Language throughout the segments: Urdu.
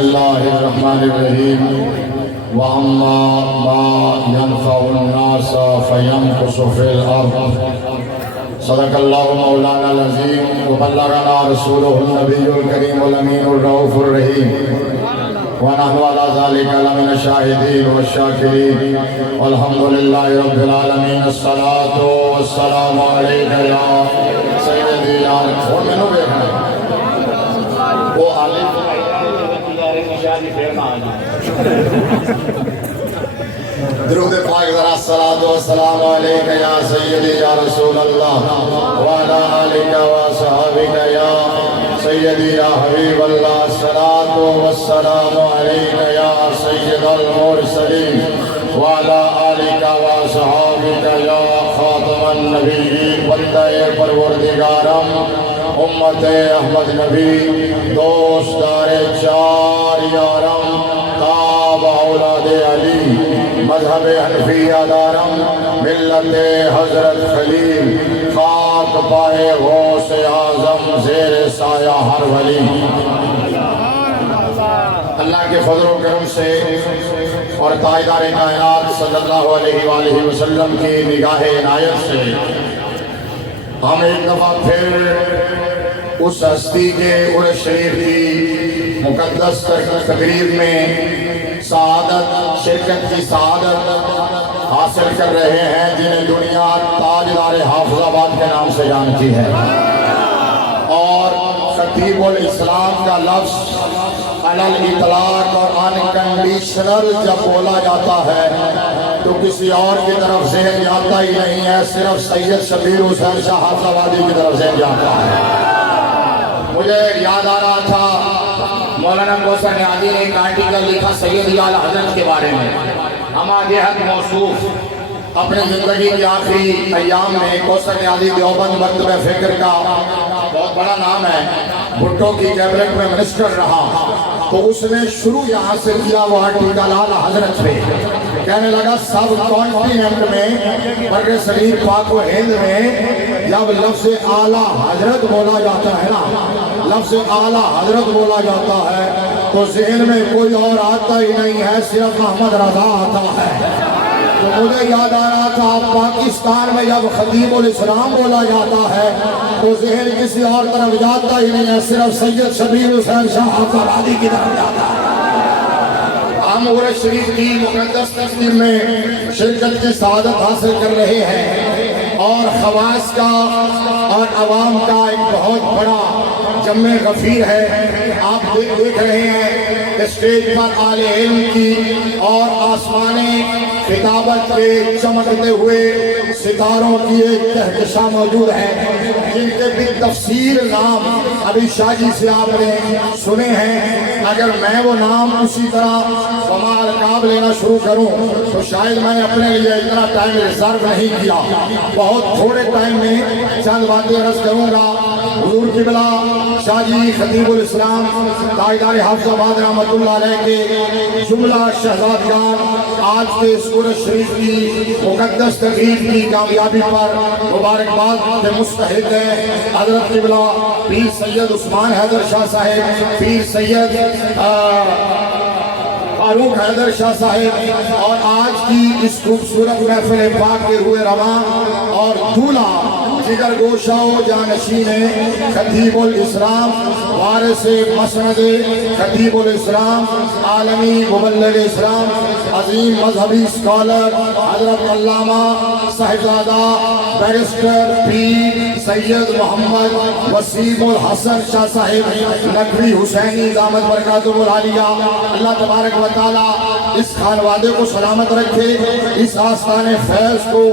الله الرحمن الرحيم وأما ما ينفع الناس فيمكث في الأرض صدق الله مولانا العظيم وبلغنا رسوله النبي الكريم الأمين الرؤوف الرحيم ونحن على ذلك لمن الشاهدين والشاكرين والحمد لله رب العالمين الصلاة والسلام عليك يا سيدي يا درود پاک ذرا الصلاة والسلام علیکہ یا سیدی یا رسول اللہ وعلا آلک و صحابک یا سیدی یا حبیب اللہ الصلاة والسلام علیکہ یا سید المرسلین وعلا آلک و صحابک یا خاتم النبیین بندہ پروردگارم امت احمد نبی دوستدار چار یارم تاب اولاد علی مذہب حنفیہ دارم ملت حضرت خلیل خاک پائے غوث اعظم زیر سایہ ہر ولی اللہ کے فضل و کرم سے اور تاجدار کائنات صلی اللہ علیہ وآلہ وسلم کی نگاہ عنایت سے ہم ایک دفعہ پھر اس ہستی کے عرس شریف کی مقدس تقریب میں شرکت کی سعادت حاصل کر رہے ہیں جنہیں دنیا تاجدار حافظ آباد کے نام سے جانتی ہے اور خطیب الاسلام کا لفظ علی الاطلاق اور انکنڈیشنل جب بولا جاتا ہے تو کسی اور کی طرف ذہن جاتا ہی نہیں ہے، صرف سید شبیر حسین شاہ حافظ آبادی کی طرف ذہن جاتا ہے۔ مجھے یاد آ رہا تھا مولانا کوثر نیازی نے ایک آرٹیکل لکھا سید اعلیٰ حضرت کے بارے میں، ہمہ جہت موصوف اپنے زندگی کے آخری ایام میں کوثر نیازی دیوبند مکتب فکر کا بہت بڑا نام ہے، بھٹو کی کیبنٹ میں منسٹر رہا، تو اس نے شروع یہاں سے کیا وہ آرٹیکل اعلیٰ حضرت پہ، کہنے لگا سب کانٹیننٹ میں بر صغیر پاک و ہند میں جب لفظ اعلیٰ حضرت بولا جاتا ہے نا، لفظ اعلیٰ حضرت بولا جاتا ہے تو ذہن میں کوئی اور آتا ہی نہیں ہے، صرف محمد رضا آتا ہے۔ تو مجھے یاد آ رہا تھا پاکستان میں جب خطیب الاسلام بولا جاتا ہے تو ذہن کسی اور طرف جاتا ہی نہیں ہے، صرف سید شبیر حسین شاہ حافظ آبادی کی طرف جاتا ہے۔ ہم عرس شریف کی مقدس تقریب میں شرکت کی سعادت حاصل کر رہے ہیں اور خواص کا اور عوام کا ایک بہت بڑا جمع غفیر ہے۔ آپ دیکھ رہے ہیں اسٹیج پر اہل علم کی اور آسمان خطابت کے چمکتے ہوئے ستاروں کی ایک کہکشاں موجود ہے جن کے بھی تفسیر نام ابھی شاہ جی سے آپ نے سنے ہیں۔ اگر میں وہ نام اسی طرح کمال کعب لینا شروع کروں تو شاید میں اپنے لیے اتنا ٹائم ریزرو نہیں کیا، بہت تھوڑے ٹائم میں چند باتیں عرض کروں گا۔ حضور قبلہ شاہ جی خطیب الاسلام تاجدار حافظ آباد رحمۃ اللہ علیہ کے جملہ شہزادگان آج کے اس عرس شریف کی مقدس تقریب کی کامیابی پر مبارکباد سے مستحق ہے۔ حضرت قبلہ پیر سید عثمان حیدر شاہ صاحب، پیر سید فاروق حیدر شاہ صاحب اور آج کی اس خوبصورت محفل پاک کے روئے رواں اور دولہا جگر گوشہ و جانشین خطیب الاسلام وارث مسند خطیب الاسلام عالمی مبلغ اسلام عظیم مذہبی اسکالر حضرت علامہ صاحبزادہ بیرسٹر پیر سید محمد وسیم الحسن شاہ صاحب نقوی حسینی دامت برکاتہ العالیہ، اللہ تبارک و تعالیٰ اس خانوادے کو سلامت رکھے، اس آستان فیض کو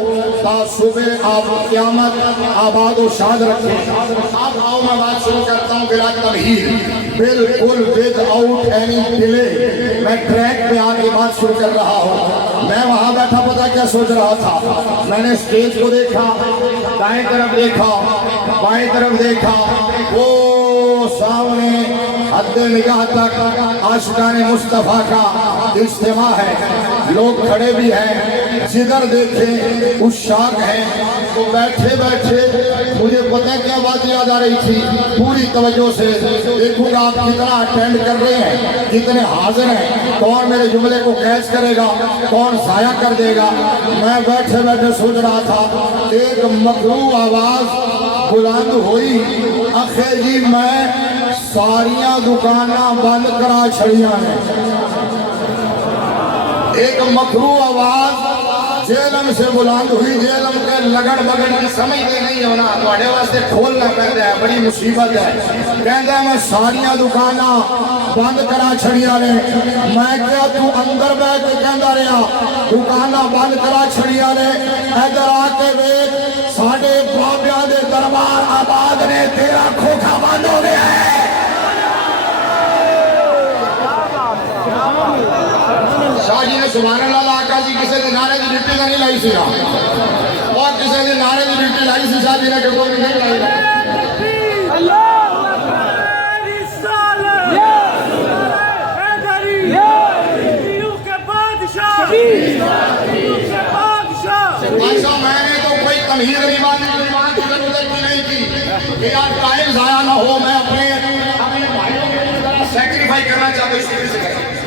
تا صبح آپ قیامت آباد و شاد رکھے۔ آپ آؤ میں بات شروع کرتا ہوں بلا تمہید، بالکل ود آؤٹ اینی ڈیلے میں ٹریک پہ آگے بات شروع کر رہا ہوں۔ میں وہاں بیٹھا پتا کیا سوچ رہا تھا، میں نے اسٹیج کو دیکھا، دائیں طرف دیکھا، بائیں طرف دیکھا، وہ سامنے حد نگاہ تک عاشقان مصطفیٰ کا اجتماع ہے، لوگ کھڑے بھی ہیں، جدھر دیکھیں عشاق ہیں، تو بیٹھے بیٹھے مجھے پتہ کیا بات یاد آ رہی تھی، پوری توجہ سے دیکھوں گا آپ کتنا اٹینڈ کر رہے ہیں، کتنے حاضر ہیں، کون میرے جملے کو کیچ کرے گا، کون ضائع کر دے گا۔ میں بیٹھے بیٹھے سوچ رہا تھا، ایک مکروہ آواز بلند ہوئی، اکھے جی میں ساریاں دکاناں بند کرا چھڑیاں ہیں۔ ایک مکروہ آواز جیلم سے بلند ہوئی، جیلم کے لگڑ بگڑ کی سمجھتے نہیں ہونا، توڑے واسطے کھولنا پہنتا ہے، بڑی مصیبت ہے۔ کہندا ہے میں ساریاں دکاناں بند کرا چھڑیاں نے، میں کیا تو اندر بیٹھ کے کہندا رہا دکاناں بند کرا چھڑیاں نے، ادھر آ کے ویکھ ساڈے بابیاں دے دربار آباد نے، تیرا کھوکھا بند ہو گیا ہے۔ شاہ جی نے سبحان اللہ آقا جی کسے دے نعرے دی ڈیوٹی نہیں لائی سی اور کسے دے نعرے دی ڈیوٹی لائی سی، شاہ جی نے کہ کوئی نہیں لائی۔ ایسا میں نے تو کوئی تمہید نہیں کی کہ یار ٹائم ضائع نہ ہو، میں اپنے بھائیوں کے لیے ذرا سیکریفائی کرنا چاہتا ہوں،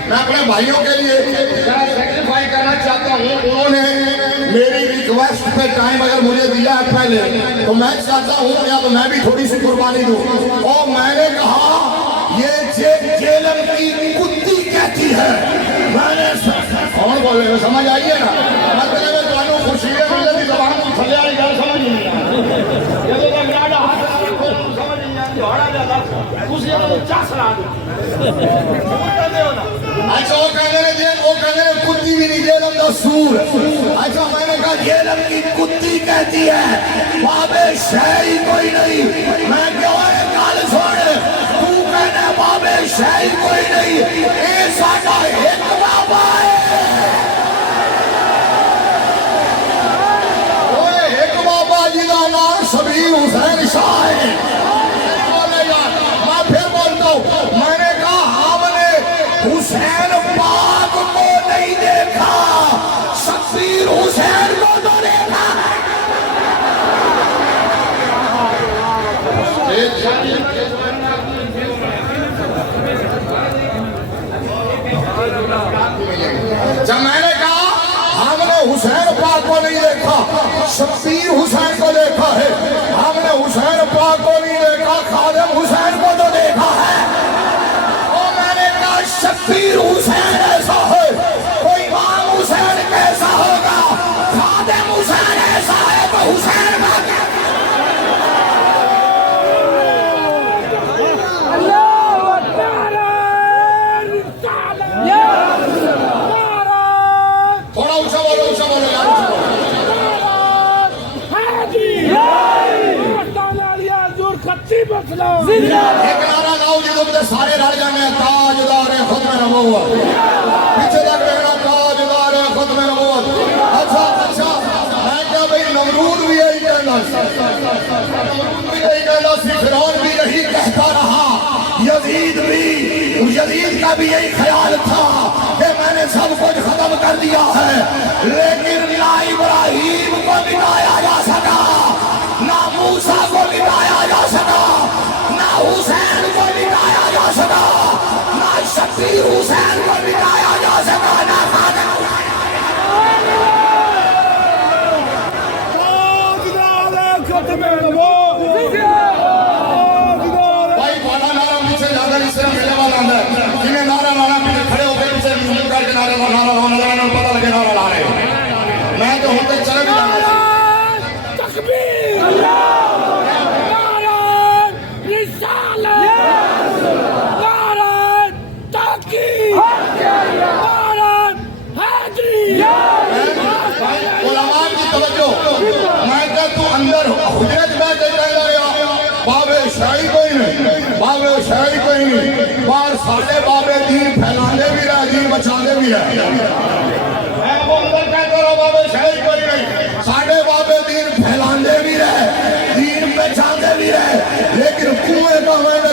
میں اپنے بھائیوں کے لیے ذرا سیکریفائی کرنا چاہتا ہوں۔ انہوں نے میری ریکویسٹ پہ ٹائم اگر مجھے دیا ہے پہلے، تو میں چاہتا ہوں کہ اب میں بھی تھوڑی سی قربانی دوں، اور میں نے کہا یہ جیلم کی کتی کہتی ہے۔ میں نے کون بول رہے ہیں سمجھ آئیے نا، مطلب ہے تو خوشی ہے مجھے زبان کو تھلے والی گل سمجھ نہیں آئی، یہ تو گراڈا ہاتھ رکھو سمجھ نہیں آئی، ہڑا جاتا خوشی ہے چاس لا دو۔ ایسا وہ کہنے لگے، وہ کہنے لگے کتی بھی نہیں جیلم دا سور۔ ایسا میں نے کہا جیلم کی کتی کہتی ہے بابے شہی کوئی نہیں۔ میں کہوں ایک گل سن، تو کہنے بابے شہی کوئی نہیں، اے ساڈا ایک بابا ہے۔ ایک بابا جی دا نام شبیر حسین شاہ ہے۔ میں پھر بولتا ہوں، میں نے کہا ہم نے حسین پاک کو نہیں دیکھا، شبیر حسین کو تو دیکھا ہے۔ جب میں نے کہا ہم نے حسین پاک کو نہیں دیکھا، شبیر حسین کو دیکھا ہے، ہم نے حسین پاک کو نہیں دیکھا، خادم حسین کو تو دیکھا ہے۔ اور میں نے کہا شبیر حسین ایسا ہے، کوئی امام حسین کیسا ہوگا، خادم حسین ایسا ہے تو حسین کا کیا۔ تھوڑا اونچا بولو، اونچا بولو یار، اونچا بولو۔ ایک نعرہ لاؤ جی تم سارے رل جانے، تاجدار ختم نبوت، پیچھے تک دیکھنا تاجدار ختم نبوت۔ اچھا اچھا، میں کیا بھائی نمرود بھی یہی کہنا سی، فرعون بھی یہی کہتا رہا، یزید کا بھی یہی خیال تھا کہ میں نے سب کچھ ختم کر دیا ہے، لیکن نہ ابراہیم کو مٹایا جا سکا، نہ موسیٰ کو مٹایا جا سکا، نہ حسین کو مٹایا جا سکا، نہ شبیر حسین کو مٹایا جا سکا، نہ خادم بھائی بڑا نعرہ پیچھے زیادہ اس طرح میرے والا اندر جنہیں نعرہ لانا پیچھے کھڑے ہو کے پیچھے مجھے کر کے نعرہ لانا پتہ لگے نعرہ لا رہے ہیں، میں تو ہوتے چلے بھی جانا تکبیر، نعرہ رسالت، نعرہ تحقیق، نعرہ حیدری۔ علماء کی توجہ، میں کہ تو اندر حجرت بیٹھ کے کہہ رہا بابے شاہی کوئی نہیں، بابے شاہی کوئی نہیں، بار ساڑھے بابے دین پھیلانے بھی رہے، دین بچانے بھی رہے۔ میں وہ اندر کہتا رہا بابے شاہی کوئی نہیں، ساڑھے بابے دین پھیلانے بھی رہے، دین بچانے بھی رہے، لیکن کنویں کا میں نے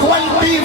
24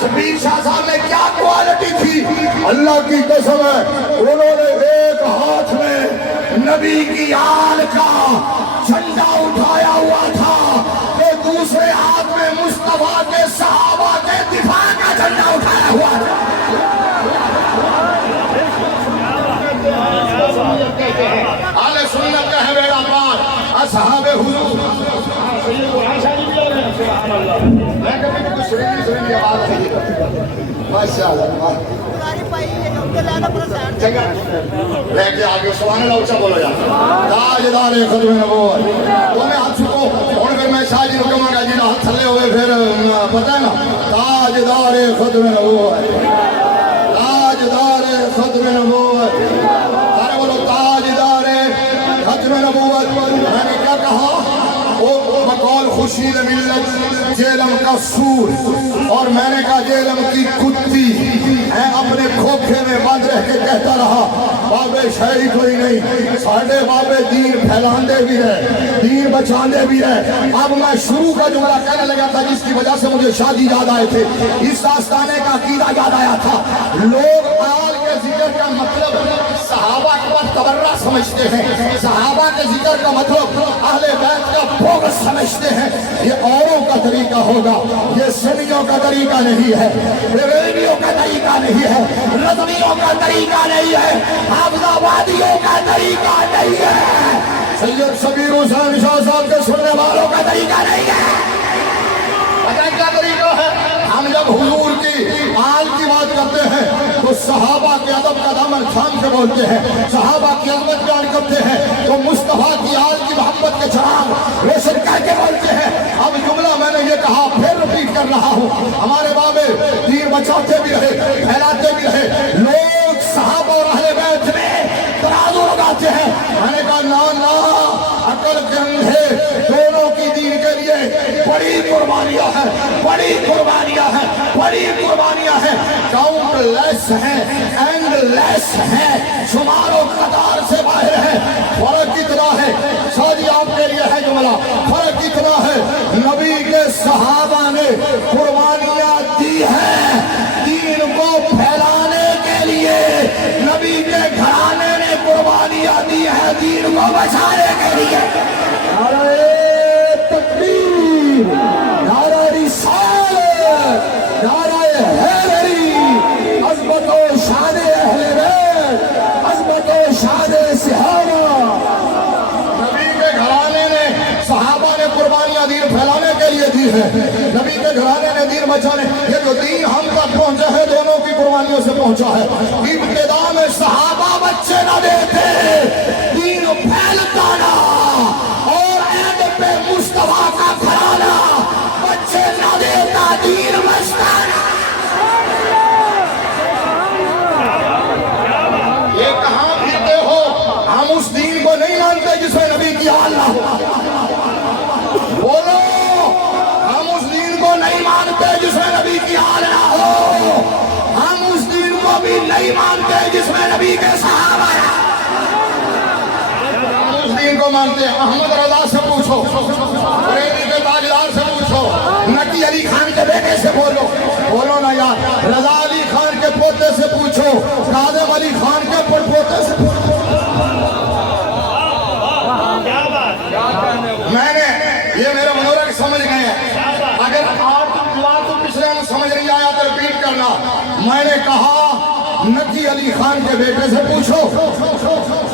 شبیر شاہ صاحب میں کیا کوالٹی تھی؟ اللہ کی قسم ہے انہوں نے ایک ہاتھ میں نبی کی آل کا جھنڈا اٹھایا ہوا تھا تو دوسرے ہاتھ میں مصطفیٰ کے صحابہ کے دفاع کا جھنڈا اٹھایا ہوا تھا۔ اہل سنت کا ہے بیڑا پار اصحاب حضور۔ میں کبھی بھی کچھ سنی آواز نہیں ماشاءاللہ لے کے آگے سبحان اللہ اچھا بولو یار تاجدار ختم نبوت تو میں ہاتھ چکو اور پھر میں شاہ جی کو کہوں گا جی ہاتھ تھلے ہوئے پھر پتہ ہے نا تاجدار ختم نبوت تاجدار ختم نبوت سارے بولو تاجدار ختم نبوت۔ میں نے کیا کہا بقول خورشید ملت جیلم کا سور اور میں نے کہا جیلم کی کتی ہے اپنے کھوکھے میں بند رہ کے کہتا رہا بابے شہری کوئی نہیں ساڑھے بابے دین پھیلاندے بھی رہے دین بچاندے بھی رہے۔ اب میں شروع کا جملہ کہنے لگا تھا جس کی وجہ سے مجھے شادی یاد آئے تھے اس آستانے کا عقیدہ یاد آیا تھا۔ لوگ آل کے ذکر کا مطلب صحابہ کے بعد تبرہ سمجھتے ہیں صحابہ کے ذکر کا مطلب اہل بیت کا بغض سمجھتے ہیں۔ یہ اوروں کا طریقہ ہوگا یہ سنیوں کا طریقہ نہیں ہے ریویوں کا طریقہ نہیں ہے رضویوں کا طریقہ نہیں ہے حافظ آبادیوں کا طریقہ نہیں ہے سید شبیر حسین شاہ صاحب کے سننے والوں کا طریقہ نہیں ہے۔ پتہ کیا طریقہ ہے؟ ہم جب حضور کی آل کی بات کرتے ہیں تو صحابہ کے ادب کا دامن تھام کے بولتے ہیں صحابہ کی عظمت بیان کرتے ہیں تو مصطفیٰ کی آل کی محبت کے چراغ روشن کر کے بولتے ہیں۔ اب جملہ میں نے یہ کہا پھر رپیٹ کر رہا ہوں ہمارے بابے دین بچاتے بھی رہے پھیلاتے بھی رہے لوگ صحابہ اور اہل بیت میں ترازو لگاتے ہیں۔ میں نے کہا نا عقل کے اندھے دونوں کی دین کے لیے بڑی قربانیاں ہیں بڑی قربانیاں ہیں بڑی قربانیاں ہیں کاؤنٹ لیس ہیں اینڈ لیس ہیں شمار و قدار سے باہر ہیں۔ فرق اتنا ہے شادی آپ کے لیے ہے جملہ فرق اتنا ہے نبی کے صحابہ نے قربانیاں دی ہیں دین کو پھیلانے کے لیے نبی کے گھرانے نے قربانیاں دی ہیں دین کو بچانے کے لیے۔ نعرہ تکبیر نعرہ رسالت نعرہ حیدری عظمت و شان اہل بیت عظمت و شان صحابہ۔ نبی کے گھرانے نے صحابہ نے قربانیاں دین پھیلانے کے لیے دی ہے نبی کے گھرانے نے دین بچانے یہ جو دین ہم تک پہنچا ہے دونوں کی قربانیوں سے پہنچا ہے۔ ابتدا میں صحابہ بچے نہ دیتے دین پھیلتا نہ اور اینڈ پہ مصطفیٰ کا گھرانہ بچے نہ دیتا دین بچتا نہ۔ یہ کہاں پھرتے ہو ہم اس دین کو نہیں مانتے جس میں نبی کی آل نہ ہو بولو ہم اس دین کو نہیں مانتے جس میں نبی کی آل نہ ہو ہم اس دین کو بھی نہیں مانتے جس میں نبی کے صحابہ ہیں۔ ہم اس دین کو مانتے ہیں احمد رضا سے پوچھو بریلی کے تاجدار سے پوچھو نقی علی خان کے بیٹے سے بولو نا یار رضا علی خان کے پوتے سے پوچھو کاظم علی خان کے پڑپوتے سے پوچھو۔ میں نے یہ میرا منورک سمجھ گئے ہیں اگر آپ تو پچھلے میں سمجھ نہیں آیا تو ریپیٹ کرنا۔ میں نے کہا نقی علی خان کے بیٹے سے پوچھو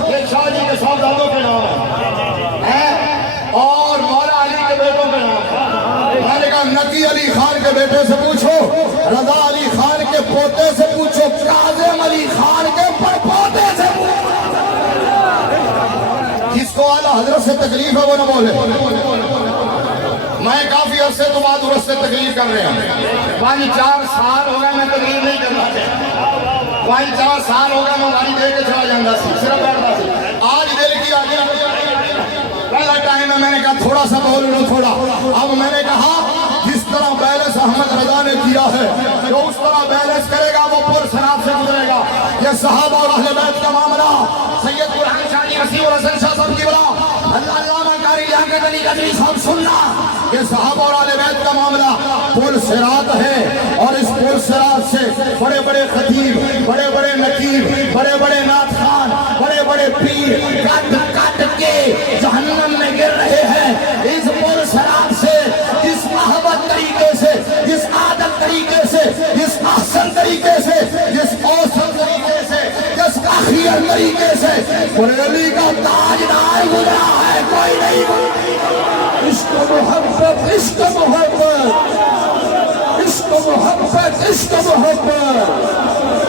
یہ شاہ جی کے صاحبزادوں کے نام ہے اور مولا علی کے بیٹوں کے نام۔ میں نے کہا نقی علی خان کے بیٹے سے پوچھو رضا علی خان کے پوتے سے پوچھو کاظم علی خان کے پڑپوتے سے پوچھو۔ جس کو اعلیٰ حضرت سے تکلیف ہے وہ نہ بولے۔ میں کافی عرصے تو بعد عرص سے تکلیف کر رہے ہیں 5-4 سال ہو گئے میں تکلیف نہیں کرنا چاہتا 5-4 سال ہو گئے میں گاڑی دے کے چلا جاندہ سی صرف بیٹھتا سی آج دل کی آگے پہلا ٹائم ہے میں نے کہا تھوڑا سا بول لو تھوڑا اب میں نے کہا جس طرح بیلنس احمد رضا نے کیا ہے جو اس طرح بیلنس کرے گا وہ پر سراب سے گزرے گا۔ یہ صحابہ اور اہل بیت کا معاملہ سید قرآن شاہ جی رسیع اور حسن شاہ صاحب کی بلا اللہ علامہ قاری لیاقت علی غزنوی صاحب سننا کہ صحابہ اور اہل بیت کا معاملہ پل صراط ہے، اور اس پل صراط سے بڑے بڑے خطیب، بڑے بڑے نقیب، بڑے بڑے نعت خوان، بڑے بڑے پیر کٹ کٹ کے جہنم میں گر رہے ہیں۔ اس پل صراط سے جس محبت طریقے سے، جس عادت طریقے سے، جس احسن طریقے سے، جس اوسط طریقے سے، جس اخیر طریقے سے بریلی کا تاجدار گزرا ہے، کوئی نہیں گزرا۔ عشق محبت، عشق محبت، عشق محبت، عشق محبت،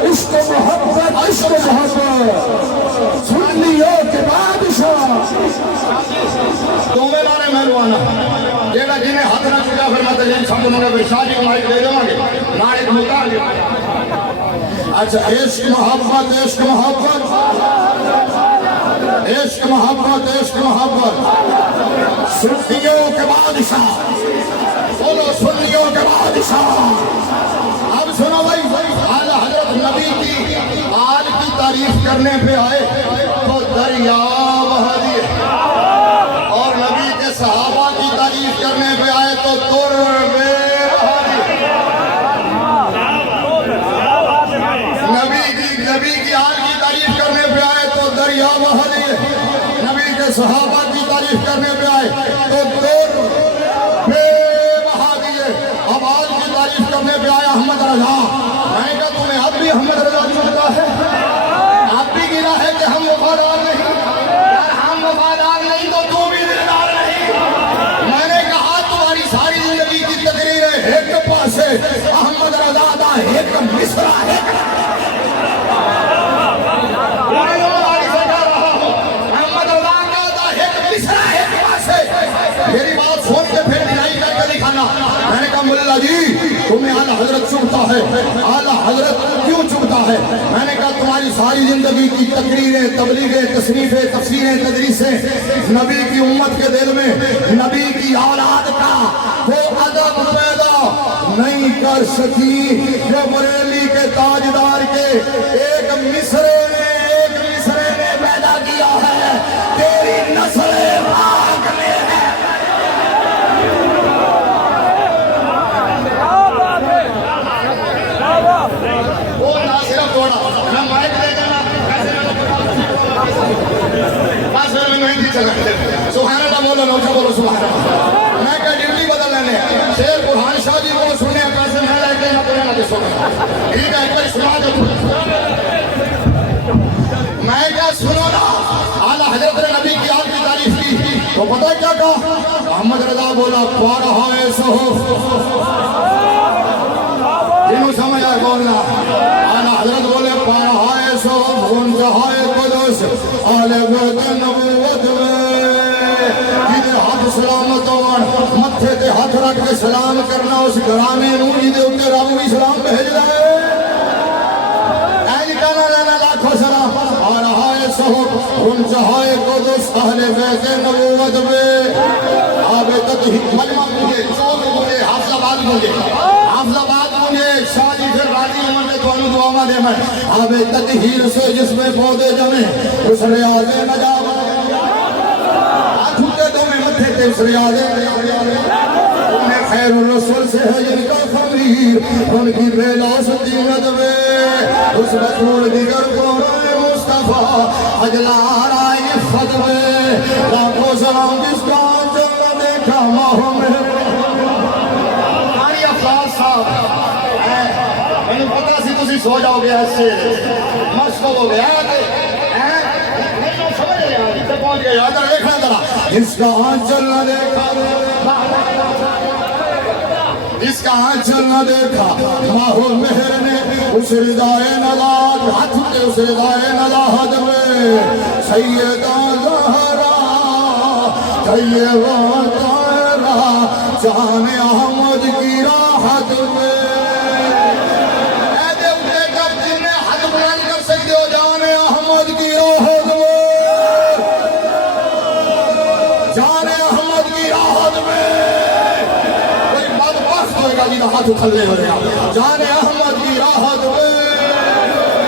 عشق محبت، عشق محبت، سنیوں کے بادشاہ تمہیں مارے مہروانا جیڑا جنہیں ہاتھ نہ چکا پھر مت جن سب انہوں نے شادی کو مائک دے دوں گے نائک مطال اچھا عشق محبت، عشق محبت، عشق محبت، عشق محبت، سنیوں کے بادشاہ، بولو سنیوں کے بادشاہ۔ اب سنو بھائی، اعلیٰ حضرت نبی کی آل کی تعریف کرنے پہ آئے تو دریا بہا دیے، اور نبی کے صحابہ کی تعریف کرنے پہ آئے تو در بے بہا دیے۔ نبی کی آل کی تعریف کرنے پہ آئے تو دریا بہا دیے، نبی کے صحابہ کی تعریف کرنے پہ آئے تو در بے بہا دیے۔ اب آل کی تعریف کرنے پہ آیا احمد رضا، میں نے کہا تمہیں اب بھی احمد رضا چلتا ہے؟ اب بھی گرا ہے کہ ہم وفادار نہیں؟ اگر ہم وفادار نہیں تو تم بھی دلدار نہیں۔ میں نے کہا تمہاری ساری زندگی کی تقریر ایک پاسے احمد رضا دا ایک مصرع ہے، میری بات سن کے پھر دلائی کر کے دکھانا۔ میں نے کہا ملا جی تمہیں اعلیٰ حضرت چبھتا ہے، اعلیٰ حضرت کیوں چبھتا ہے؟ میں نے کہا تمہاری ساری زندگی کی تقریریں، تبلیغیں، تصنیفیں، تفسیریں، تدریسیں نبی کی امت کے دل میں نبی کی اولاد کا وہ ادب پیدا نہیں کر سکی جو بریلی کے تاجدار کے ایک مصرے نے پیدا کیا ہے۔ تیری نسل پاک میں ہے۔ وہ نہ صرف توڑا میں مائک دے دینا بس میں نہیں تھی چلا سبحان اللہ بولو نوچا بولو سبحان اللہ۔ میں کہا ڈیوٹی بدل لینے شیر برہان شاہ جی کو سننے پیسے میں لے کے نہ پڑے نہ دسو ٹھیک ہے ایک بار سنا دو۔ میں کیا سنو نا اعلیٰ حضرت نے نبی کی آل کی تعریف کی تو پتہ کیا کہا؟ محمد رضا بولا پا رہا ہے صحف، جنہوں سمجھ آئے بولنا۔ اعلیٰ حضرت بولے پا رہا ہے صحف ان جہائے قدس آل بیت نبوت میں، جنہیں ہاتھ سلامت اور متھے تے ہاتھ رکھ کے سلام کرنا اس گرانے نو جنہیں اتنے رب بھی سلام بھیج رہا ہے۔ سلام آ رہا ہے صحف ان جہائے قدس اہل بیت نبوت میں، آب تطہیر مجمع مجھے، چوک مجھے، حافظ آباد مجھے، حافظ آباد مجھے، شاہ جی پھر راضی عمر نے دونوں دعا دے میں آب تطہیر سے جس میں پودے جمیں اس ریاض نجاب آنکھوں کے دو میں متھے تے اس ریاض انہیں خیر الرسول سے ہے جن کا خمیر ان کی بیلاس دینت میں اس مطلوب دیگر کو مصطفیٰ اجلار آئی عفت میں لاکھوں سلام جس کا جنگ دیکھا ماہوں میں۔ آنی افلاس صاحب میں نے پتا سی تسی سو جاؤ گیا اس سے مشکل ہو گیا نہیں سمجھ گیا جتے پہنچ گیا ادھر دیکھنا ذرا جس کا آنچل نہ دیکھا جس کا آنچل نہ دیکھا ماہو مہر نے اس ردائے نلاد ہاتھ کے اس ردائے نلاد میں سیدہ زہرا طیبہ طاہرہ جان احمد کی راحت میں۔ اے دیوتے جب جن نے حد بلند کر سکتے ہو جان احمد کی راحت میں، جان احمد کی راحت میں کوئی بدبخت ہوئے گا جنہا ہاتھ اچھلے ہو رہا جان احمد کی راحت میں،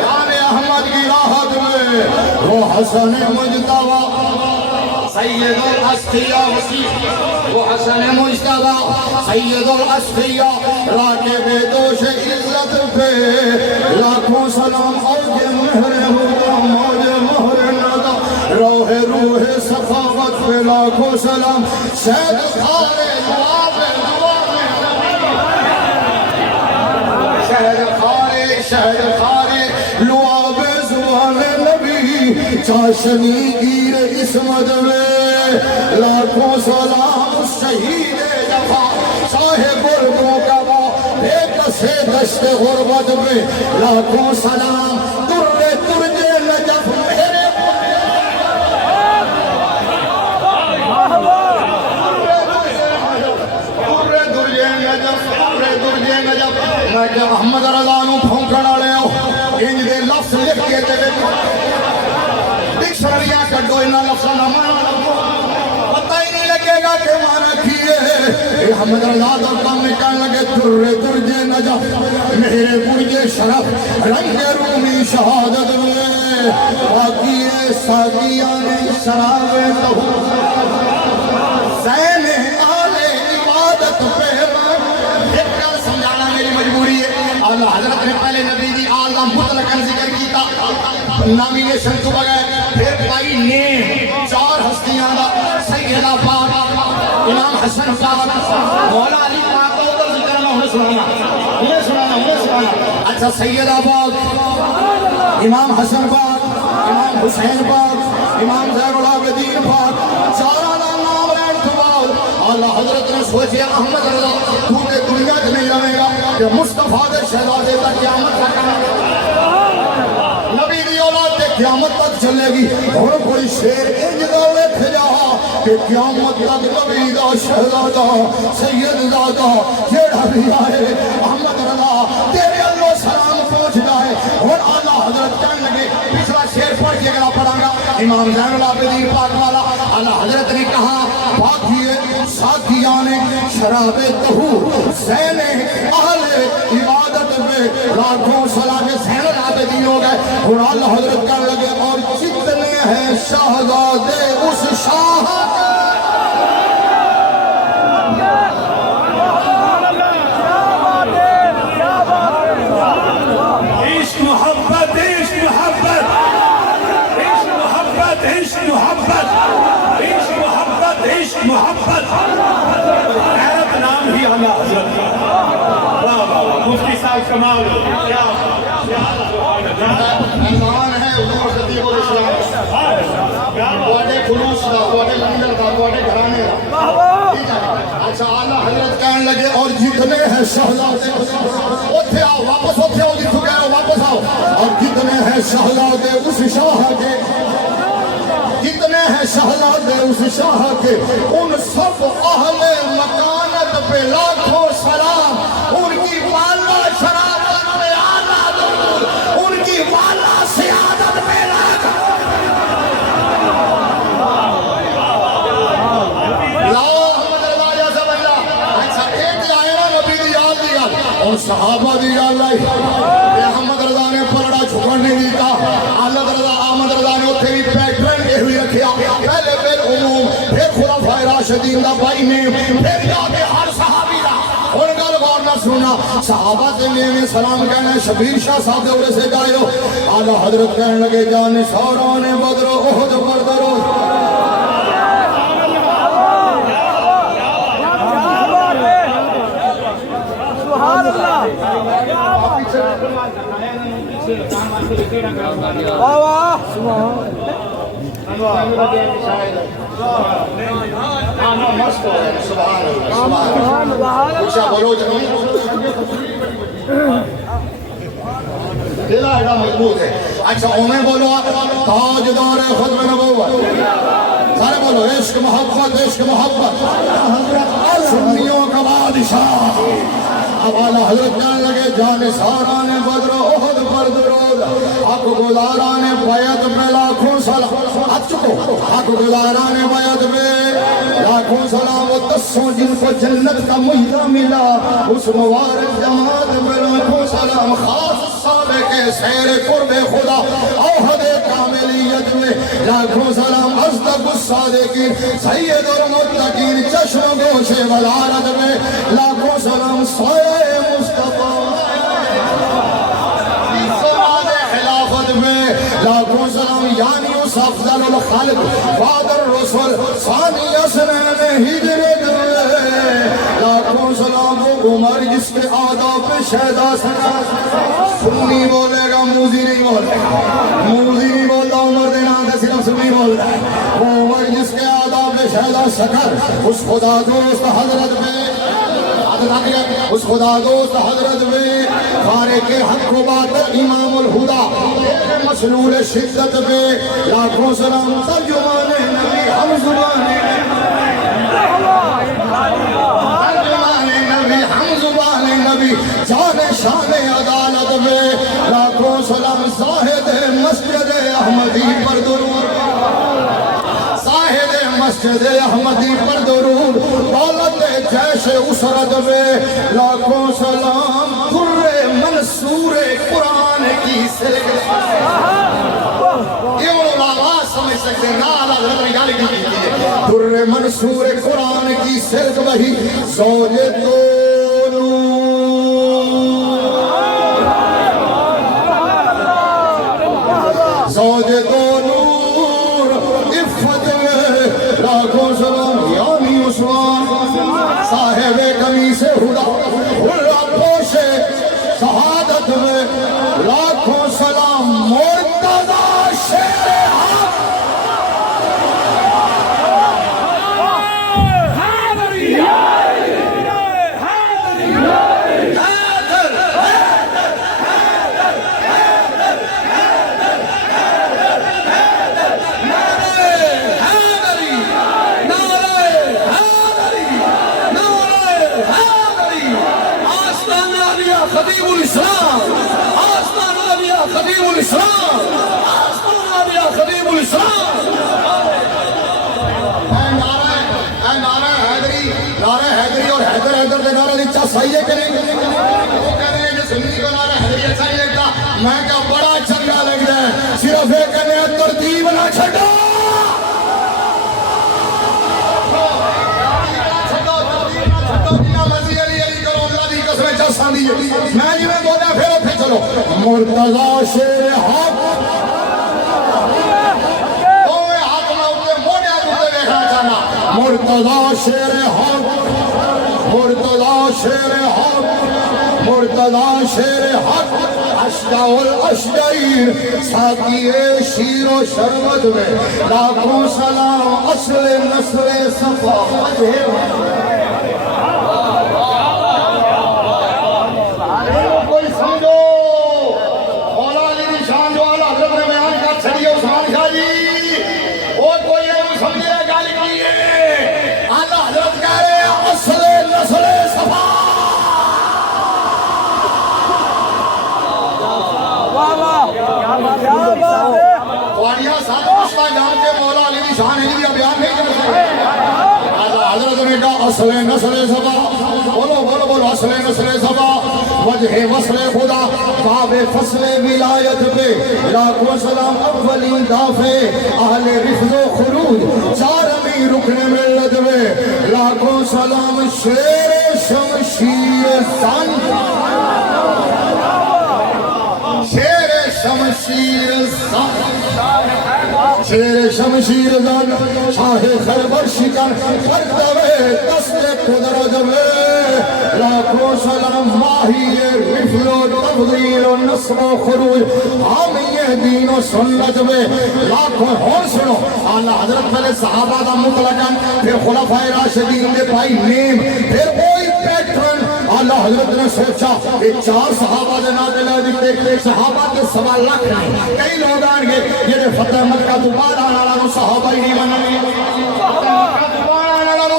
جان احمد کی راحت میں وہ حسن مجتبہ سید الاسقیاء وہ حسن مجتبی سید الاسقیاء راکب دوش عزت پہ لاکھوں سلام اور مہر ہدا موج مہر ندا روح روح سخاوت پہ لاکھوں سلام شہد خارے دعا پہ دعا شہد خارے لعاب زبان نبی چاشنی گیر عصمت میں لاکھوں سلام شہید جفا صاحب گردوں کا با بے کسے دشت غربت میں لاکھوں سلام در ترج نجف میرے میں کہ احمد رضا نو پھونکنا لے آؤ انج دے لفظ لکھ کے تے ڈکشنریاں کڈو انہاں لفظاں دا معنی پتہ ہی نہیں لگے گا کہ معنی کی ہے احمد رضا دا کام نکال لگے درج نجف میرے برج شرف رنگ رومی شہادت میں باقی ساقیان شراب طہور زین آل عبادت پہ اللہ حضرت نے پہلے نبی دی آلہ مطلقاً ذکر کیتا نامینیشن تو بغیر پھر پائی نیم چار ہستیاں دا سیدہ پاک امام حسن پاک مولا علی پاک کا ادھر ذکر اللہ انہیں سنانا اچھا سیدہ پاک امام حسن پاک امام حسین پاک امام زین العابدین پاک چارہ دا نام رہن تو بعد اللہ حضرت نے سوچے احمد رضا تو تے دنیا کے نہیں رہے گا کہ مصطفیٰ دے شہزادے تک قیامت تک نبی دی اولاد تے قیامت تک چلے گی اور کوئی شیر انج دا ویکھ جا کہ قیامت تک نبی دا شہزادہ سید زادہ جیڑا بھی آئے احمد رضا تیرے اللہ سلام پہنچ جائے اور اعلیٰ حضرت کہنے لگے پچھلا شیر پڑھ کے اگلا پڑھاں گا امام زین العابدین پاک والا اعلیٰ حضرت نے کہا باقی ساتھیان شراب طہور زین اہل عبادت میں لاکھوں سلام زین العابدین ہو گئے اور اعلیٰ حضرت کہنے لگے اور جتنے ہیں شہزادے اس شاہ محبت غیرت نام ہی اعلیٰ حضرت کا واہ واہ واہ مفتی صاحب کمال ایمان ہے حضور صدیق الاسلام بڑے خلوص دا بڑے لنگر دا بڑے گھرانے دا اچھا اعلیٰ حضرت کہنے لگے اور جتنے ہیں شہزادے اوتھے آؤ واپس اوتھے آؤ جتنے گئے ہو واپس آؤ اور جتنے ہیں شہزادے اس شاہ کے جتنے ہیں شہزادے اس شاہ کے ان سب اہل مکانت پہ لاکھوں سلام ان کی والا شرافت پہ اعلیٰ درود ان کی والا سیادت پہ لاکھوں اور صحابہ دی یاد لائی احمد رضا نے پلڑا چھکڑ نہیں دیتا احمد رضا نے اتھے بھی پیٹرن یہ ہوئی رکھیا پہلے پھر عموم پھر خلفائے راشدین دا بائی نے پھر جا کے ہر صحابی دا اور گل غور نہ سنا صحابہ سے میں سلام کہنا ہے شبیر شاہ صاحب دے اڑے سے گائے ہو اعلیٰ حضرت کہنے لگے جان سوران بدر احد بردرو بولو دل ایڈا مضبوط ہے اچھا اومیں بولو تاجدار ختم نبوت سارے بولو عشق محبت سنیوں کا بادشاہ اب اعلیٰ حضرت کہنے لگے جان ساران بدر احد پر درود حق گزاران بیعت پہ لاکھوں سلام حق چکو حق گزاران بیعت پہ لاکھوں سلام و دسوں جن کو جنت کا مہدہ ملا اس مبارک جماعت پہ لاکھوں سلام خاص سابق سیر قرب خدا اوحد کاملیت میں لاکھوں سلام ازدق الصادقین سید المتقین چشم گوش ولارت میں لاکھوں سلام سایہ مصطفیٰ خلافت میں لاکھوں سلام یعنی اس افضل الخلق بعد الرسل ثانی اسنین ہجرت میں لاکھوں سلام وہ عمر جس کے آداب پہ شہدہ سنا سنی بولے گا موزی نہیں بولے گا موزی نہیں بولتا عمر دینا آنکہ صرف سنی بولتا ہے وہ عمر جس کے آداب پہ شہدہ سکر اس خدا دوست حضرت میں اس خدا دوست حضرت میں فارق حق و باطل امام الہدا مسلول شدت میں لاکھوں سلام ترجمان نبی ہم زبان نبی ہم زبان نبی جان شان عدالت میں لاکھوں سلام زاہد مسجد احمدی پر درود مسجد احمدی پر درود دولت جیش اسرت میں لاکھوں سلام در منصور قرآن کی سلک یہ علماء سمجھ سکتے ہیں نال حضرت نے گالی کی در منصور قرآن کی سلک وہی زوج زوج نور عفت لاکھوں سلام یعنی عثمان صاحب قمیص ہدا ہلا پوش شہادت میں لاکھوں سلام مرتضی شیر حق خدیب الاسلام آستان نبی خدیب الاسلام آستان نبی خدیب الاسلام نعرہ حیدری اور حیدر حیدر دے نعرہ دیچا صحیح ہے کریں گے وہ کہہ رہے ہیں کہ سنی کو نعرہ حیدری اچھا ہی لگتا میں کہا بڑا چنگا لگتا ہے صرف ایک کہنے ترتیب نہ چھٹا میں جی میں بولا پھر اپنے چلو مرتضی شیر حق دوے حق میں اپنے موڑے آدھے دیکھنا چاہنا مرتضی شیر حق مرتضی شیر حق مرتضی شیر حق اشجع الاشجعین ساقی شیر و شربت میں لاکھوں سلام اصل نسل صفا اصل نسل سبا بولو بولو بولو اصل نسل سبا وجہ وصل خدا باب فصل ولایت پہ لاکھوں سلام اولین دافع اہل رفض و خروج چارمی رکن ملت میں لاکھوں سلام شیر شمشیر زن شیر شمشیر زن شیر شمشیر زن شاہ خیبر شکن پردوے دست قدرت میں لاکھوں سلام ماہی رفض و تفضیل و نصر و خروج حامی دین و سنت میں لاکھوں ہون سنو اللہ حضرت پہلے صحابہ دا مطلقاً پھر خلفاء راشدین دے پائی نیم پھر وہی پیٹرن اللہ حضرت نے سوچا کہ 4 صحابہ دے ناتے لے دیکھتے صحابہ کے 1.25 لاکھ نہیں کئی لوگ آنگے یہ فتح مکہ دوبارہ آنا صحابہ ہی نہیں مننے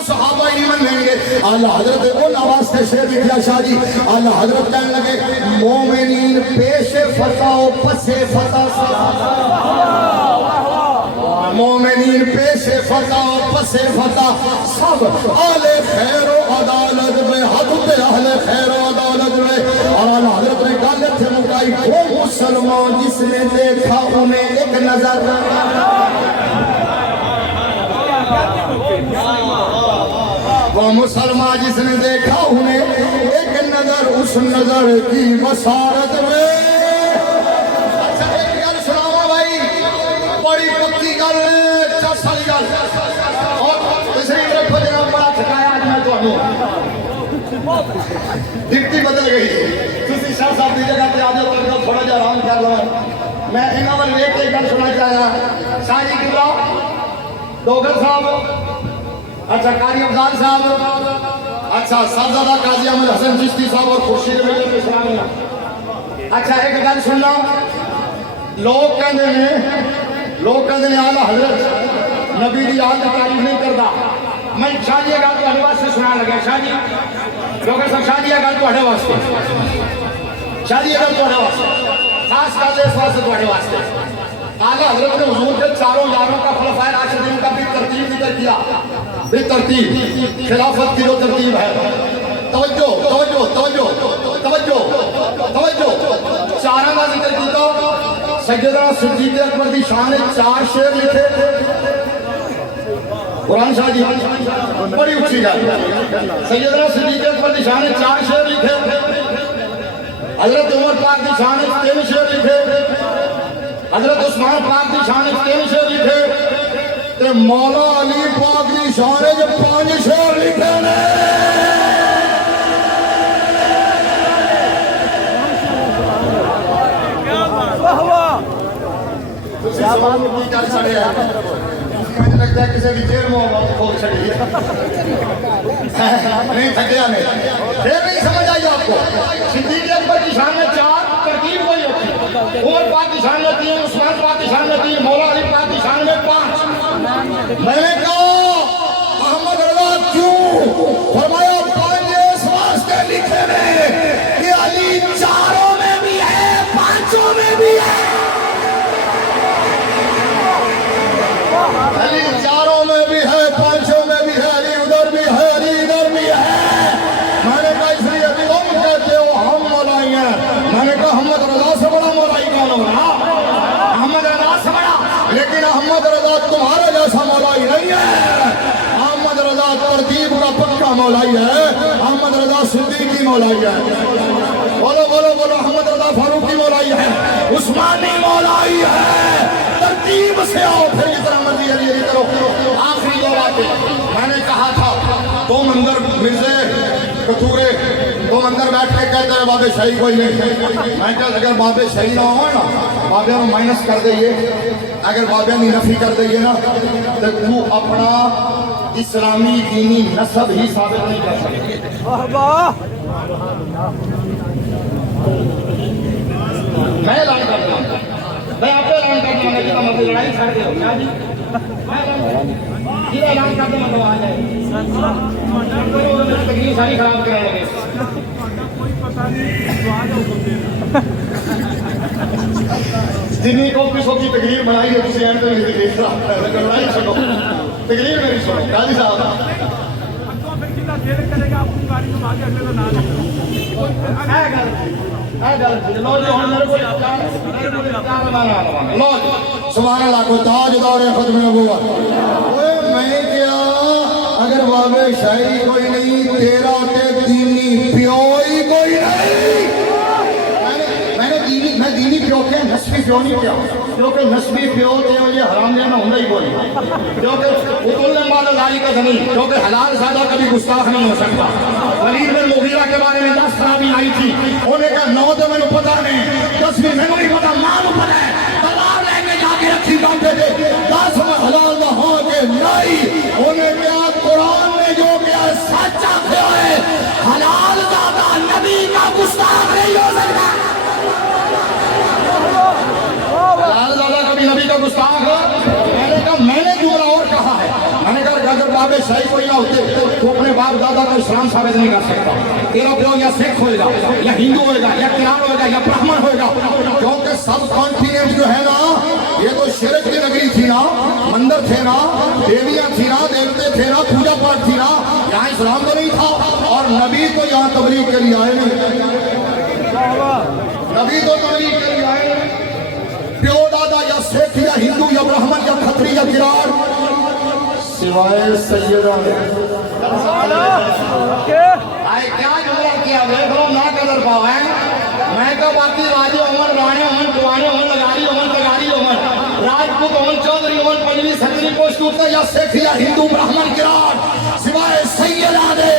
صحابہ ہی نہیں مننے گے اللہ حضرت ان آواز کے شیر لکھیا شاہ جی اللہ حضرت کہنے لگے مومنین پیش فتح و پس فتح مومنین پیش فتح و پس فتح سب آل خیر و عدالت میں حضرت اہل خیر و عدالت میں اور اللہ حضرت نے غالب تھے مکائی وہ مسلمان جس نے دیکھا انہیں ایک نظر سلمہ جس نے دیکھا انہیں ایک نظر اس نظر کی بصارت میں. اچھا ایک گل سناوا بھائی, بڑی پکی گل, چس والی گل. اور تیسری دیکھو جناب, بڑا تھکایا آج میں تمہیں. ڈپٹی بدل گئی, تسی شاہ صاحب کی جگہ پہ آ جاؤ, تھوڑا جہا آرام کر لو. میں انہاں ول ویکھ کے گل سنا چاہیا. شاہ جی قبلہ دوگر صاحب, اچھا قاری افضال صاحب, اچھا صاحبزادہ قاضی احمد حسن چشتی صاحب اور خورشید ملت اسلامیہ. اچھا ایک گل سننا, لوگ کہندے نے اعلیٰ حضرت نبی دی یاد کی تعریف نہیں کرتا. میں شاہ جی گل تہاڈے واسطے سنا لگا. شاہ جی ڈاکٹر صاحب, شاہ جی گل تہاڈے واسطے, شاہ جی گل تہاڈے واسطے, خاص گل اس واسطے تہاڈے واسطے. اعلیٰ حضرت نے حضور کے چاروں یاروں کا خلفائے راشدین کا بھی ترتیب ذکر کیا. بھی ترتیب خلافت کی جو ترتیب ہے, توجہ توجہ توجہ توجہ توجہ, چاراں کا ذکر کیا. سیدنا صدیق اکبر دی شان 4 شعر لکھے قرآن. شاہ جی بڑی اچھی گل. سیدنا صدیق اکبر دی شان 4 شعر لکھے. حضرت عمر پاک دی شان 3 شعر لکھے. حضرت عثمان پاک دی شان 3 شعر لکھے. تے مولا علی پاک دی شان 5 شعر لکھے نے. کیا بات کی کر چڑے ہیں, مجھے لگتا ہے کسی بھی جیل میں کھول چڑی ہے. نہیں تھکیا نہیں, پھر نہیں سمجھ آئی آپ کو. صدیق اکبر کی شان 4 ترتیب وہی ہوتی, عمر پاک کی شان 3, عثمان پاک کی شان 3, مولا علی پاک کی شان 5. میں نے کہا محمد رضا کیوں فرمایا 5 اس واسطے لکھے نے کہ علی 4 میں بھی ہے 5 میں بھی ہے. علی 4 میں بھی ہے 5 میں بھی ہے, علی ادھر بھی ہے علی ادھر بھی ہے. میں نے کہا اس لیے ابھی تم کہتے ہو ہم مولائی ہیں. میں نے کہا احمد رضا سے بڑا مولائی کون ہوگا؟ احمد رضا سے بڑا. لیکن احمد رضا تمہارے جیسا مولائی نہیں ہے. احمد رضا ترتیب کا پکا مولائی ہے. احمد رضا صدیقی مولائی ہے. بولو بولو بولو, احمد رضا فاروقی مولائی ہے, عثمانی مولائی ہے. ترتیب سے آؤ, پھر جتنا مرضی علی علی کرو. آخری 2 باتیں میں نے کہا تھا. 2 منظر مرزے کتورے 2 منظر بیٹھ کے کہتے ہیں بابے شاہی کوئی نہیں. میں کہا اگر بابے شاہی نہ ہو نا, بابے میں مائنس کر دئیے, اگر بابے میں نفی کر دئیے نا, تو اپنا اسلامی دینی نسب ہی ثابت نہیں کر سکتے. میں اعلان کرتا ہوں, میں آپ اعلان کرتا ہوں کہ ہم لڑائی چھڑ دے ہو. کیا جی یہ اعلان کرتے مطلب آ جائے تقریر ساری خراب کرنے لگے. جنہیں کو کسوں کی تقریر بنائی ہے کسی اینڈ تک تقریر لڑائی چھڑو, تقریر میری سنو. قاضی صاحب سبحان اللہ کو تاج دور ختم نبوت. میں کیا اگر بابے شاہی کوئی نہیں, تیرا تے دینی پیو ہی کوئی نہیں. میں دینی پیو کے نسبی پیو نہیں کیا, کیونکہ نسبی پیو تے مجھے حرام دینا ہوں ہی کوئی, کیونکہ اتولنے والا لائی کا نہیں, کیونکہ حلال زیادہ کبھی گستاخ نہیں ہو سکتا. ولید بن مغیرہ کے بارے میں 10 خرابی آئی تھی, انہیں کہا 9 تو میں نے پتا نہیں, 10ویں میں نہیں پتا, ماں کو پتا ہے. تلوار لے کے جا کے رکھی بیٹھے تھے, 10 میں حلال نہ ہو کے نہیں. انہیں کیا قرآن نے جو کیا سچ آتے ہوئے, حلال زیادہ نبی کا گستاخ نہیں ہو سکتا. حلال زیادہ کبھی نبی کا گستاخ. میں نے کہا میں نے جملہ اور کہا ہے, میں نے کہا اگر بابے شاہی کوئی نہ ہوتے تو اپنے باپ دادا کا اسلام ثابت نہیں کر سکتا. تیرا پیو یا سکھ ہوئے گا یا ہندو ہوئے گا یا کران ہوئے گا یا برہمن ہوئے گا, کیونکہ سب کانٹیننٹ جو ہے نا یہ تو شرک کی نگری تھی نا, مندر تھے نا, دیویاں تھی نا, دیوتے تھے نا, پوجا پاٹ تھی نا, یہاں اسلام تو نہیں تھا. اور نبی تو یہاں تبلیغ کے لیے آئے نہیں, نبی تو تبلیغ کے لیے آئے نہیں. پیو دادا یا سکھ یا ہندو یا برہمن یا کھتری یا گرار, سوائے سیدہ آئے کیا جملہ کیا دیکھ لو نہ قدر پاؤں میں تو باقی راجی عمر رانے عمر جوانے عمر لگاری عمر تگاری عمر راجپوت عمر چودھری عمر پنجوی ستری پوشت ہوتا یا سکھ یا ہندو براہمن کران سوائے سید آدھے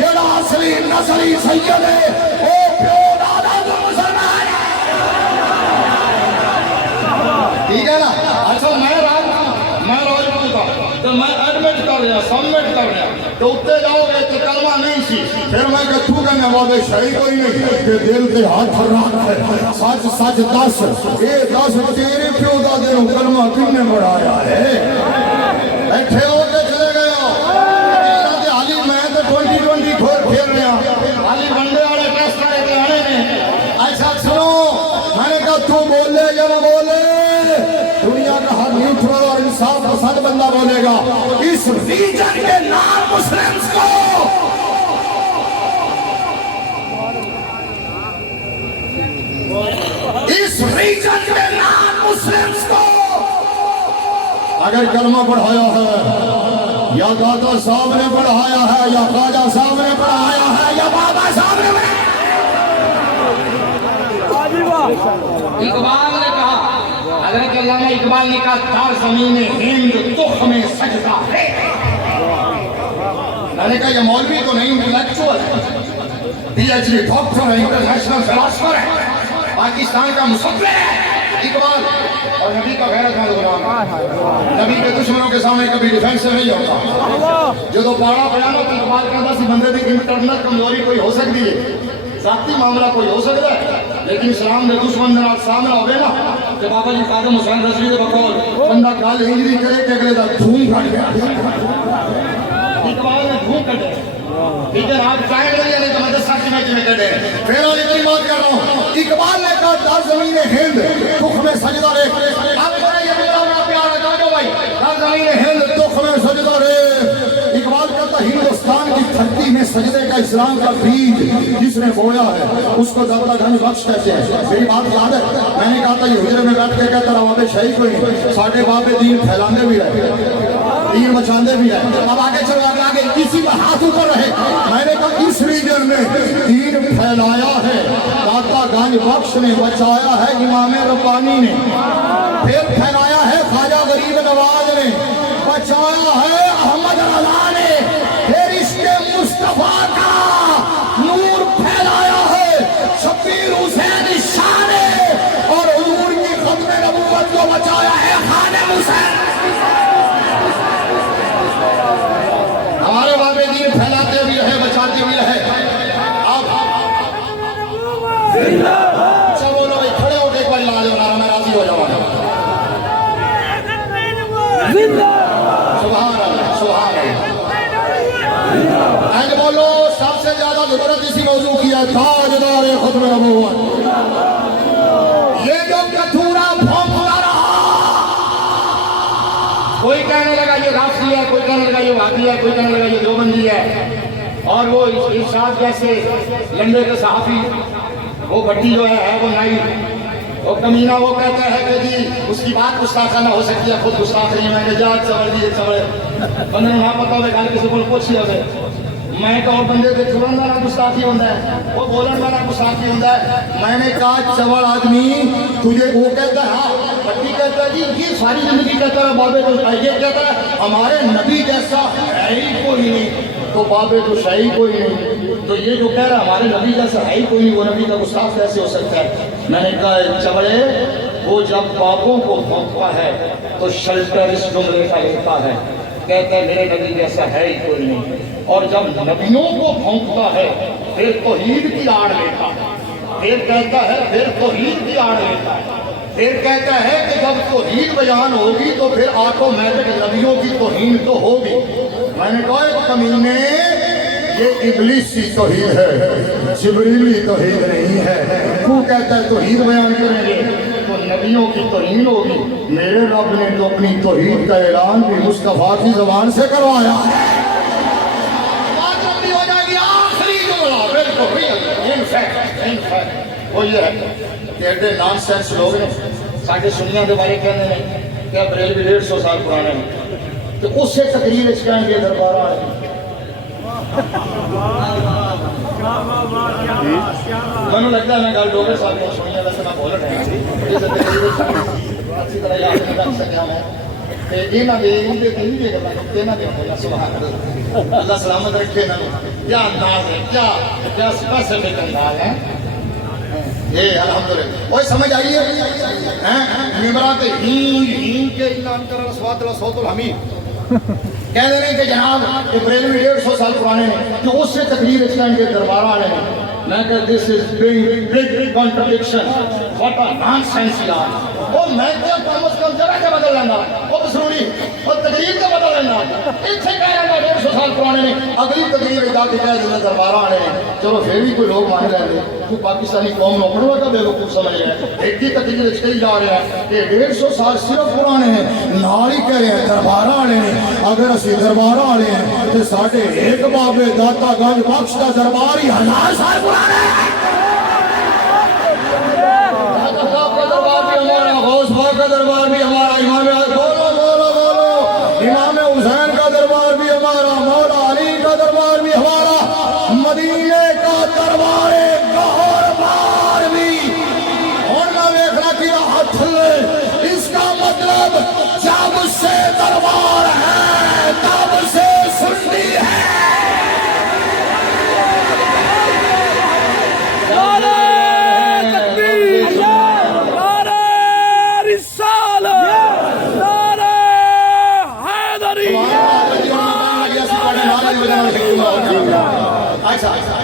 جڑا اصلی نسلی سید ہے او پیو دادا تو مسلمان ہے ٹھیک ہے نا اچھا میں راجپوت ہوں تو میں ایڈمٹ کر رہا سبمٹ کر رہا تو اتے جاؤ گے تو کلمہ نہیں سی پھر میں کہتو کہنے والے شہی کوئی نہیں کہ دل کے ہاتھ رکھ ہے سچ سچ دس اے دس تیرے پیو دادے نو کلمہ کن نے بڑھایا ہے بیٹھے ہو کے چلے گئے ہو حالی میں تو 2020 کھول کھیل رہا حالی بندے والے ٹیسٹ آئے کے آنے میں ایسا سنو میں نے کہا تو بولے یا نہ بولے دنیا کا ہر نیوٹرل اور انصاف پسند بندہ بولے گا اس ریجن کے نان مسلمز کو اس ریجن کے نان مسلمز کو اگر کلمہ پڑھایا ہے یا دادا صاحب نے پڑھایا ہے یا خواجہ صاحب نے پڑھایا ہے یا بابا صاحب نے اقبال نے کہا حضرت علامہ اقبال نے کہا تار زمین ہند تخم سجدہ ہے میں نے کہا یہ مولوی تو نہیں انٹلیکچوئل ہے پی ایچ ڈی ڈاکٹر ہے انٹرنیشنل فلاسفر ہے پاکستان کا مصور ہے اقبال اور نبی کا غیرت مند غلام نبی کے دشمنوں کے سامنے کبھی ڈیفینس نہیں ہوتا جو پاڑا بیانوں تو اقبال کہتا سی بندے دی انٹرنل کمزوری کوئی ہو سکتی ہے ذاتی معاملہ کوئی ہو سکتا ہے لیکن اسلام نے دشمن دے نال سامنا ہوئے نا کہ بابا جی خادم حسین رضوی دے بقول بندہ گل ہنجری کرے کہ اگلے دا دھوم کھڑ گیا اقبال نے دھوم کھڑے ٹھیک ہے آپ چاہیں گے نہیں تو مدد ساتھ میں کیوں کھڑے پھر اور اتنی بات کر رہا ہوں اقبال نے کہا دار زمین ہند تخم سجدہ رے آپ بڑے یہ بتاؤ پیار ہے جو بھائی دار زمین ہند تخم سجدہ رے اقبال کہتا ہندوستان کی دھرتی میں سجدے کا اسلام کا بیج جس نے بویا ہے اس کو داتا گنج بخش کہتے ہیں میری بات یاد ہے میں نے کہا تھا یہ حجرے میں بیٹھ کے کہتا رہا وہاں پہ شہید کوئی نہیں ساڑھے بابے دین پھیلانے بھی رہے دین بچاندے بھی رہے اب آگے چلو آگے کسی پر ہاتھ اوپر رہے میں نے کہا اس ریجن میں دین پھیلایا ہے داتا گنج بخش نے بچایا ہے امام ربانی نے پھر پھیلایا ہے خواجہ غریب نواز نے بچایا ہے احمد رضا نے پھر اس کے مصطفیٰ کا نور پھیلایا ہے شبیر حسین شاہ نے اور حضور کی ختم نبوت کو بچایا ہے خادم حسین ہمارے بابے دین پھیلاتے بھی رہے بچاتے بھی رہے اب اچھا بولو بھائی کھڑے ہو کے ایک بار لا جو نارا میں راضی ہو جاؤں سبحان اللہ سبحان اللہ اینڈ بولو سب سے زیادہ ضرورت اسی موضوع کی ہے تاجدار ختم نبوت یہ جو کتھورا پھونکتا رہا کوئی کہنے لگا یہ رافضی ہے کوئی کہنے لگا یہ وہابی ہے کوئی کہنے لگا یہ دیوبندی ہے اور وہ ارشاد جیسے لنڈے کے صحافی وہ بھٹی جو ہے وہ نائی وہ کمینہ وہ کہتا ہے کہ جی اس کی بات گستاخانہ ہو سکتی ہے خود گستاخ نہیں میں نے جات چبڑ دیئے چبڑ بندے نہ پتا ہوئے گل کسی کو پوچھی ہوئے میں کہ اور بندے کے چلن والا گستاخی ہوتا ہے وہ بولن والا گستاخی ہوتا ہے میں نے کہا چبڑ آدمی تجھے وہ کہتا ہے ہاں بٹی کہتا ہے جی یہ ساری زندگی کہتا ہے بابے تو یہ کہتا ہے ہمارے نبی جیسا ہے ہی کوئی نہیں تو بابے تو شاہی کوئی نہیں تو یہ جو کہہ رہا ہے ہمارے نبی جیسا ہے ہی کوئی نہیں وہ نبی کا گستاخ کیسے ہو سکتا ہے میں نے کہا چبڑے وہ جب بابوں کو پھونکتا ہے تو شلٹر اس جملے کا لیتا ہے کہتا ہے میرے نبی جیسا ہے ہی کوئی نہیں اور جب نبیوں کو پھونکتا ہے پھر توحید کی آڑ لیتا پھر کہتا ہے پھر توحید کی آڑ لیتا پھر کہتا ہے کہ جب توحید بیان ہوگی تو پھر آٹومیٹک نبیوں کی توہین تو ہوگی میں نے کہا ایک کمینے یہ ابلیسی توحید ہے جبریلی توحید نہیں ہے تو کہتا ہے توحید بیان کریں گے تو نبیوں کی توہین ہوگی میرے رب نے تو اپنی توحید کا اعلان بھی مصطفیٰ کی زبان سے کروایا ہے بات لمبی ہو جائے گی آخری جملہ بالکل وہ یہ ہے کہ ایڈے نان سینس لوگ نے ساڑھے سنیاں دے بارے کہنے ہیں کہ بریلوی 150 سال پرانے ہیں تو اس سے تقریر اس کہیں گے دربارہ آئے مجھے لگتا ہے میں گل ڈوگر صاحب کو سنی ہے ویسے میں بول رہا ہوں اچھی طرح یاد نہیں رکھ سکیا میں اللہ سلامت رکھے کیا انداز ہے کیا اسپیسیفک انداز ہے یہ الحمدللہ وہی سمجھ آئیے ممبرات ہین کے اعلان کرنا سوات اللہ صوت الحمید کہہ دے رہے ہیں کہ جناب بریلوی 150 سال پرانے ہیں جو اس سے تقریر اس ٹائم کے دربار آنے ہیں میں کہ this is big contradiction what a nonsense یار وہ میں کیا کم از کم جگہ کے بدل لینا وہ بسروڑی وہ تقریر کا بدل لینا اتنے کہہ رہا 150 سال پرانے نے اگلی تقریر ادا کی کہہ دینا دربار آنے ہیں چلو پھر بھی کوئی لوگ مان رہے ہیں تو پاکستانی قوم نوکروں کا بے وقوف سمجھ رہے ہیں ایک ہی تقریر اس کے جا رہے ہیں کہ 150 سال صرف پرانے ہیں نال ہی کہہ رہے ہیں دربار آنے ہیں اگر اسی دربار آنے ہیں تو ساڑھے ایک بابے داتا گنج بخش کا دربار ہی 1000 سال پرانے ہیں غوث پاک کا دربار بھی ہمارا امام بولو بولو بولو امام حسین کا دربار بھی ہمارا مولا علی کا دربار بھی ہمارا مدینے کا دربار گہر بار بھی اور میں دیکھنا کیا ہاتھ اس کا مطلب جب سے دربار ہے تب سے سنی ہے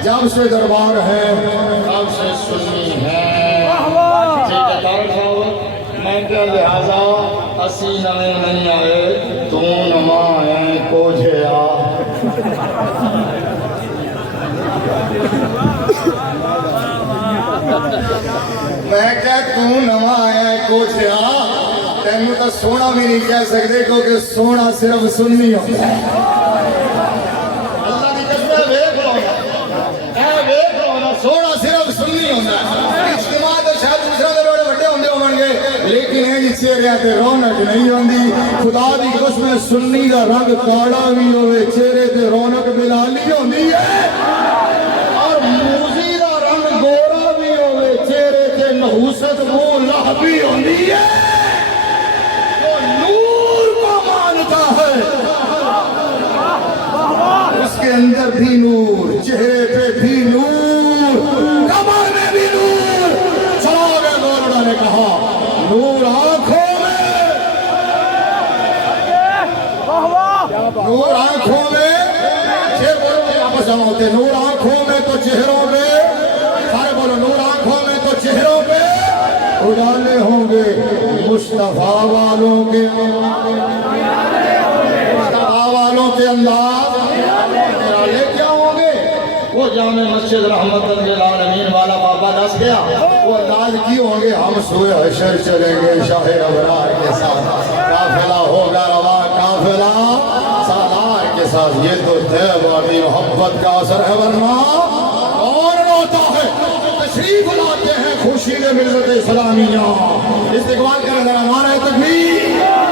جب سے دربار ہے تب سے سنی ہے میں کیا لہذا اسی نمے نہیں آئے تو نما آئے کوجھے آ میں کیا تو نما آئے کوجھے آ تینوں تو سونا بھی نہیں کہہ سکتے کیونکہ سونا صرف سنی ہوتا ہے سونا صرف سننی ہوتا ہے اجتماع تو شاید دوسرا دے بڑے بڑے ہوندے ہون گے لیکن یہ جس چہرے تے رونق نہیں ہوندی خدا دی قسم سنی دا رنگ کالا بھی ہوے چہرے تے رونق بلالی ہوندی ہے اور موزی دا رنگ گورا بھی ہوے چہرے تے نحوست منہ لہبی ہوندی ہے وہ نور کو مانتا ہے اس کے اندر بھی نور چہرے پہ بھی نور کمر میں بھی نور چراغ گورڑا نے کہا نور آنکھوں میں نور آنکھوں میں شیر بولو واپس جمع ہوتے نور آنکھوں میں تو چہروں پہ سارے بولو نور آنکھوں میں تو چہروں پہ اجالے ہوں گے مصطفیٰ والوں کے مصطفیٰ والوں کے انداز لے کیا ہوں گے وہ جامع مسجد رحمت للعالمین والا بابا دس گیا وہ انداز کی ہوں گے ہم سوئے حشر چلیں گے شاہ ابرار کے ساتھ قافلہ ہوگا روا قافلہ سالار کے ساتھ یہ تو طیب والی محبت کا اثر ہے ورنہ اور روتا ہے تشریف لاتے ہیں خوشی نے ملت اسلامیہ استقبال کریں ذرا نعرہ تکبیر